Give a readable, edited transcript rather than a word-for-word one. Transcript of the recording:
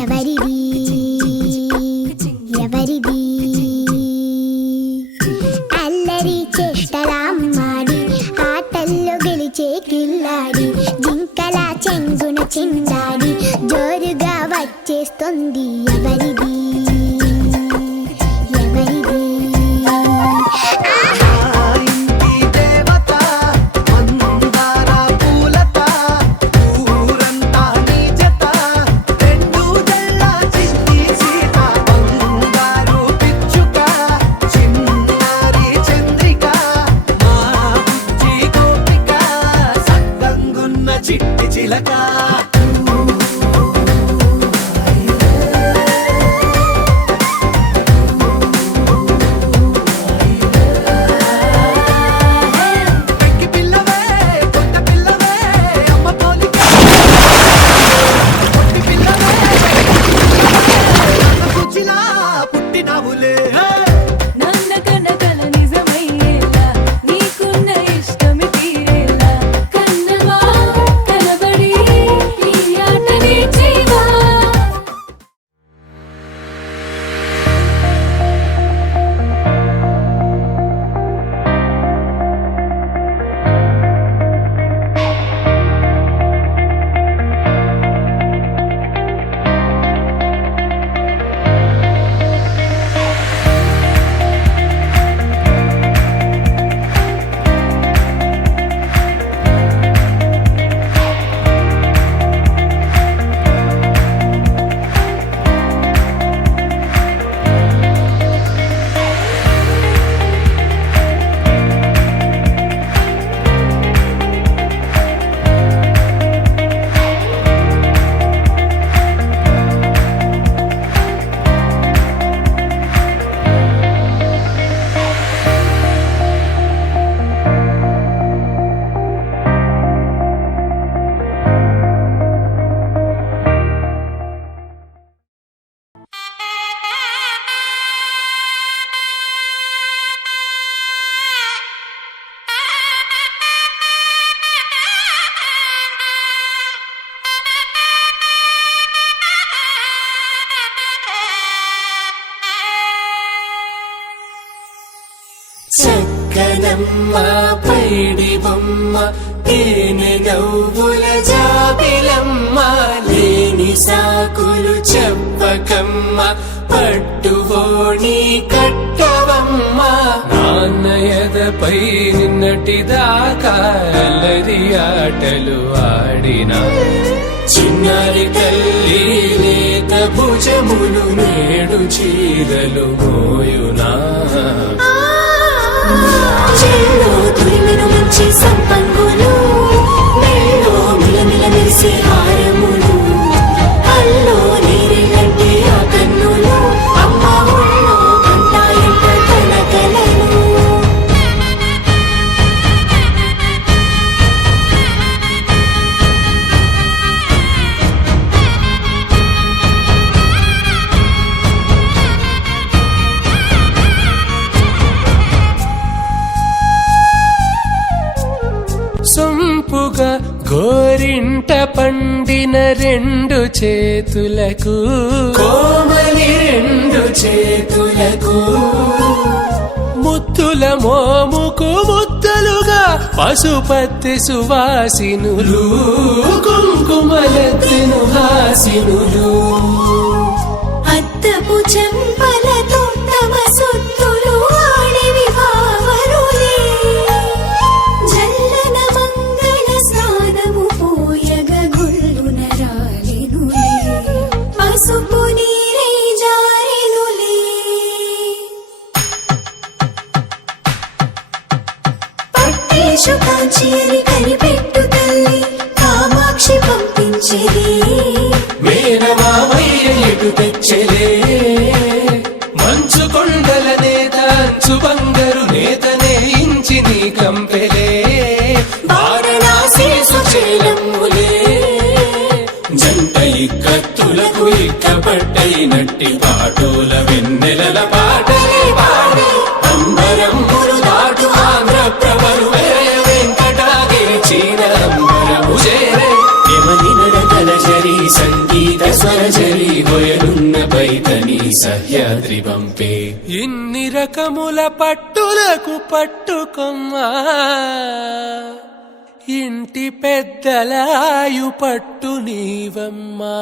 ఎవరిది ఎవరిది అల్లరి చేష్టలామ్మాడి ఆటల్లో గెలిచే కిల్లాడి జింకల చెంగున చిందాడి జోరుగా వచ్చేస్తుంది ఎవరిది ఎవరిది చక్కనమ్మ పైడి బొమ్మ తేనె నవ్వుల జాబిలమ్మ లేని సాకులు చెప్పకమ్మ పట్టువోణి కట్టవమ్మ నాన్నయదపై నిన్నటిదాకా అల్లరి ఆటలు ఆడినా చిన్నారి తల్లి లేత భుజములు నేడు చీరలు మోయునా చెల్లో తురిమెను మంచి సంపంగులు మెల్లో మిలమిల మెరిసే హారములు అల్లో నీరిలంటే ఆ కన్నులు అమ్మ ఒళ్ళో కంటాయంట తన కలలు సొంపుగా గోరింట పండిన రెండు చేతులకు కోమలి రెండు చేతులకు ముత్తుల మోముకు ముద్దలుగా పశుపత్తి సువాసినులు కుంకుమలెత్తిను హాసినులు అద్దపు చెంపలతో తమ సొత్తులు ఆడివి బావరులే జల్లన మంగళ స్నానము పోయగ గుళ్ళున రాలినులే పసుపు నీరై జారినులే పట్టేశు కాంచేరి కనిపెట్టు తల్లి కామాక్షి పంపించేది మేనమామయ్య ఎటు తెచ్చలే మంచు కొండల నేత అంచు బంగారు నేతనే ఇంచి నీ కంపెలే వారణాసి సుచేలమ్ములే జంట ఇక్కత్తులకు ఇక్కపట్టైనట్టి పాటోల వెన్నెలల పాటలే పాడే అంబరమ్ములు దాటు ఆంధ్ర ప్రవరు వెంకటాగిరి చీన అంబరము చేరే యమని నడకల జరి సంగీత స్వరజ సుందరి హొయలున్న పైతని సహ్యాద్రి పంపే ఇన్ని రకముల పట్టులకు పట్టుకొమ్మా ఇంటి పెద్దలాయు పట్టు నీవమ్మా